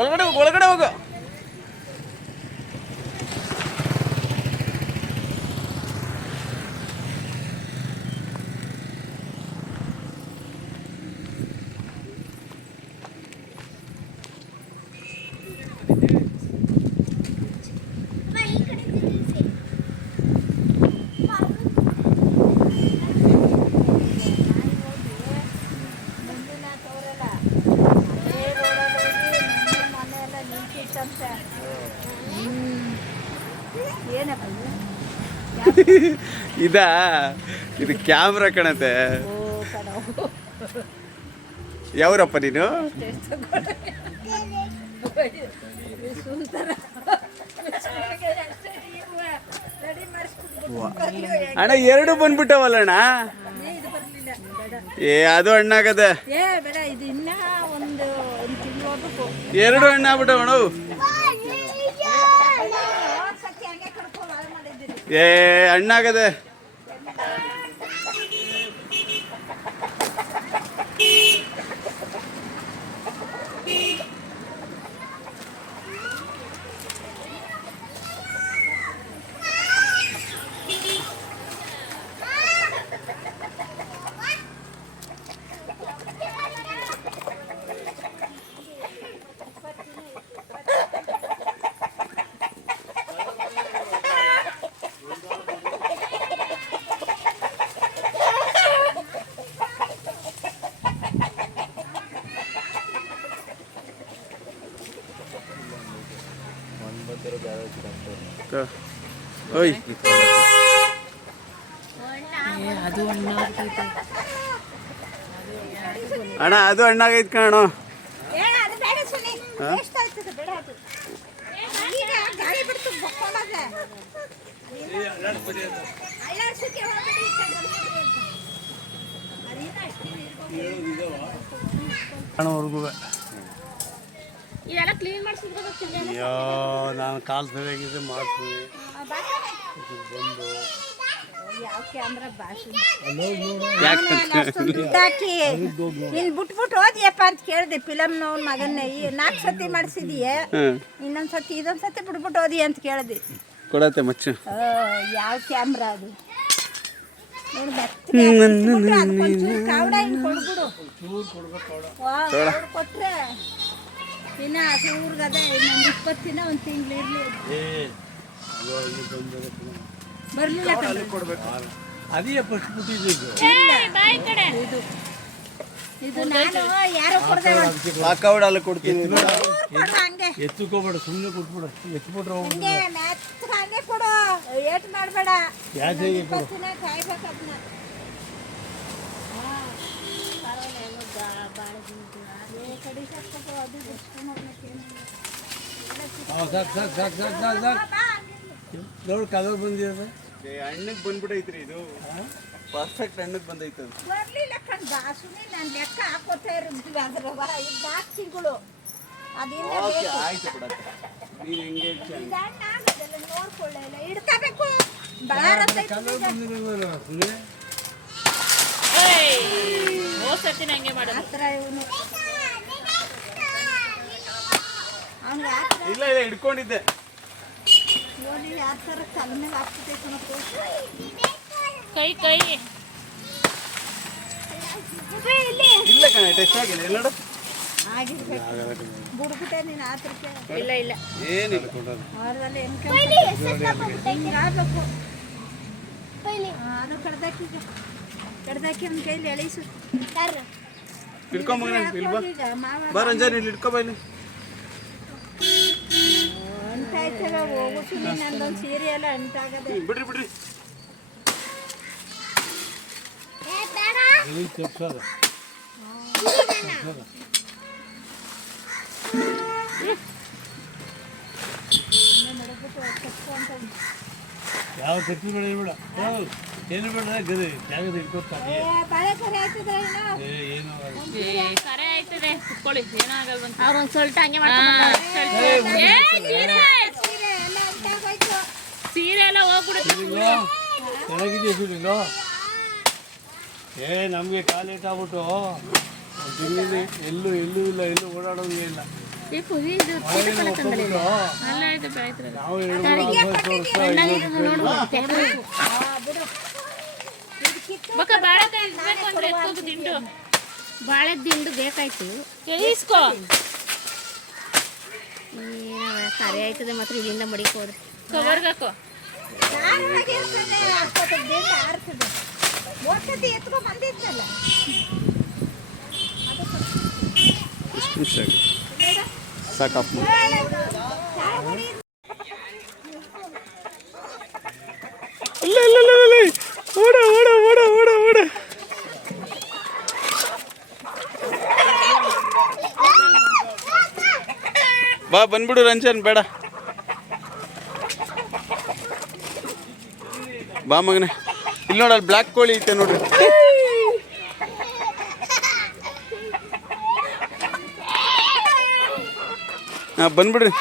ಒಳಗಡೆ ಹೋಗು ಒಳಗಡೆ ಹೋಗು. ಇದು? ಇದಾ ಕ್ಯಾಮ್ರಾ ಕಣತೆ. ಯಾವ್ರಪ್ಪ ನೀನು? ಅಣ್ಣ ಎರಡು ಬಂದ್ಬಿಟ್ಟವಲ್ಲ ಅಣ್ಣ ಏ ಅದು ಹಣ್ಣಾಗದೆ ಎರಡು ಹಣ್ಣು ಆಗ್ಬಿಟ್ಟವ ಅಣ್ಣ ಸತಿ ಹಂಗೆ ಕಡ್ಕೊಂಡು ಹಾಳು ಮಾಡಿದ್ದೀರಿ ಏ ಹಣ್ಣಾಗದೆ ಕ- ಓಯ್. ಅದು ಅಣ್ಣ ಅದು ಹಣ್ಣಾಗೈತ್ ಕಾಣು. ಕಣವರೆಗೂ ಇದೆಲ್ಲ ಕ್ಲೀನ್ ಮಾಡಿಸಿದ್ರೆ ಅಯ್ಯೋ ನಾನು ಕಾಲು ಸರಿಯಾಗಿದ್ರೆ ಮಾಡ್ತೀನಿ. ಬಂದು. ನೀನ್ ಬಿಟ್ಬಿಟ್ಟು ಓದಿಯಪ್ಪ ಅಂತ ಕೇಳಿದೆ ಫಿಲಮ್ ನೋಡ್ ಮಗನ್ನ ನಾಲ್ಕು ಸತಿ ಮಾಡಿಸಿದೀಯ? ಇನ್ನೊಂದ್ ಸತಿ ಇದೊಂದ್ ಸತಿ ಬಿಟ್ಬಿಟ್ಟು ಓದಿ ಅಂತ ಕೇಳಿದೆ. ಕೊಡತ್ತೆ ಮಚ್ಚು. ಯಾವ ಕ್ಯಾಮ್ರಾ ಅದು? ಕೊಟ್ರೆ ಇನ್ನ ಊರ್ಗದೆ ಇನ್ನೊಂದು ಇಪ್ಪತ್ತು ದಿನ ಒಂದು ತಿಂಗಳು ಇರ್ಲಿ ಬರ್ಲಿಲ್ಲ ಕಣ್ರೀ. ಅದೇ ಫಸ್ಟ್ ಬಿಟ್ಟಿದ್ದು ಇದು ಇದು ನಾನು ಯಾರೋ ಕೊಡ್ದೆ ಕವಡಲ್ಲಿ ಕೊಡ್ತೀನಿ. ಹಂಗೆ. ಎತ್ತುಕೋಬೇಡ ಸುಮ್ಮನೆ ಕೊಟ್ಬಿಡ. ಎತ್ಬಿಟ್ರೆ ಹಂಗೆ ಹಂಗೆ ಕೊಡು. ಏಟ್ ಮಾಡಬೇಡ. ಯಾಕೆ ಕಾಯ್ಬೇಕು ಅದನ್ನ. ನೋಡಿ ಕಲರ್ ಬಂದಿದೆ ಹಣ್ಣಿಗೆ ಬಂದ್ಬಿಟ್ಟೈತ್ರಿ ಇದು ಪರ್ಫೆಕ್ಟ್ ಹಣ್ಣಿಗೆ ಬಂದೈತೆ ಅದು ಬರ್ಲಿಲ್ಲ ಕಣ್ ದಾಸುನಿ ನಾನು ಲೆಕ್ಕ ಹಾಕೋತಾ ಇರ್ತೀವಿ ಅದ್ರವ ಇದು ದಾಸಿಗಳು ಅದಿನ್ನ ಓಕೆ ಬೇಕು ಆಯ್ತು ಬಿಡತ್ತೆ ನೀನು ಹೆಂಗೆ ಹೇಳ್ತೀಯ ಹಂಗೆ. ಇದು ಹಣ್ಣು ಆಗೋದಲ್ಲ ನೋಡ್ಕೊಳ್ಳೆ ಇಲ್ಲ ಇಡ್ಕೋಬೇಕು ಬಾರತ್ತೈತಿ ಕಲರ್ ಬಂದಿರೋದಲ್ಲ ಸುಮ್ಮನೆ ಹತ್ರ ಇವನು ಇಲ್ಲ ಇಲ್ಲ ಹಿಡ್ಕೊಂಡಿದ್ದೆ. ನೋಡಿ ಯಾವ ಥರ ತಲೆ ಮೇಲೆ ಹಾಕ್ಬಿಟ್ಟೈತೆ ಅನ್ನೋ ಕೈ ಕೈ. ಇಲ್ಲ. ಕಣ ಟೆಸ್ಟ್ ಆಗಿಲ್ಲ. ಇಲ್ಲ ನೋಡು. ಆಗಿರ್ಬೇಕು. ಬಿಡ್ಬಿಟ್ಟೆ ನೀನು ಆತ್ರಕ್ಕೆ ಇಲ್ಲ ಇಲ್ಲ. ಏನಿಲ್ಲ. ಅವ್ರದಲ್ಲಿ ಹಿಂಗಾಗಬೇಕು ಅದು ಕಡ್ದಾಕೀಗ ಕಡ್ದಾಕಿ ಅವ್ನ ಕೈಲಿ ಎಳಿಸು. ಹಿಡ್ಕೊಂಬಗನ ಇಲ್ಲಿ ಬಾ. ಈಗ ಮಾವ ಬಾ ರಂಜಾನ್ ಇಲ್ಲಿ. ಬಾ ಇಲ್ಲಿ ಅಂಟಾಯ್ತವೆ ಹೋಗು ಸುಮ್ಮನೆ ನಂದೊಂದು ಸೀರೆ ಎಲ್ಲ ಅಂಟಾಗದೆ. ಹ್ಮ್, ಬಿಡ್ರಿ. ಬಿಡ್ರಿ ಎಲ್ಲಿ ತಪ್ಸೋದ? ಯಾವ ಕತ್ತಿ ಬೇಡ ಏನು ಬೇಡ ಗದೆ ಜಾಗದ ಇಟ್ಕೊತಾರೆ ಏ ಬಾಳೆ ಕರೆ ಆಯ್ತದ ಏನೋ ಕರೆ ಆಯ್ತದೆ. ಕುತ್ಕೊಳ್ಳಿ ಏನಾಗಲ್ವಂತ. ಅವ್ರೊಂದು ಹಂಗೆ ಏ, ಸೀರೆ ಸೀರೆ ಎಲ್ಲ ಅಂಟಾಗೋಯ್ತು ಸೀರೆ ಎಲ್ಲ ಹೋಗ್ಬಿಡುತ್ತೆ ಸುಡಿಲ್ಲೋ ಏ ನಮಗೆ ಕಾಲೇಟ್ ಆಗ್ಬಿಟ್ಟು ಒಂದ್ ತಿಂಗ್ಳಿಂದ ಎಲ್ಲೂ ಎಲ್ಲೂ ಇಲ್ಲ ಎಲ್ಲೂ ಓಡಾಡೋಂಗೆ ಇಲ್ಲ. ನಾವು ಬಾಳೆ ದಿಂಡು ಬೇಕಾಯ್ತು. ಇಸ್ಕೋ ಕರೆ ಆಯ್ತದೆ ಮಾತ್ರ ಇಲ್ಲಿಂದ ಮಡಿಕ್ ಹೋದ್ರೆ ಕವರ್ಗೆ ಇಲ್ಲ ಇಲ್ಲ ಇಲ್ಲ ಓಡ ಓಡ ಎತ್ಕೊಂಡ್ ಬಂದಿದ್ನಲ್ಲ ಎಷ್ಟು ನಿಮಿಷ ಸಾಕು ಆಫ್ ಮಾಡಿ ಚಹಾ ಕುಡಿ. ಅಲ್ಲ ಅಲ್ಲ ಅಲ್ಲ ಅಲ್ಲ ಓಡ ಓಡ ಓಡ ಓಡ ಓಡ ಬಾ ಬಂದ್ಬಿಡು ರಂಜನ್ ಬೇಡ. ಬಾ ಮಗನೆ. ಇಲ್ಲಿ ನೋಡಲ್ಲಿ ಬ್ಲ್ಯಾಕ್ ಕೋಳಿ ಐತೆ ನೋಡ್ರಿ ಹಾಂ ಬಂದ್ಬಿಡ್ರಿ.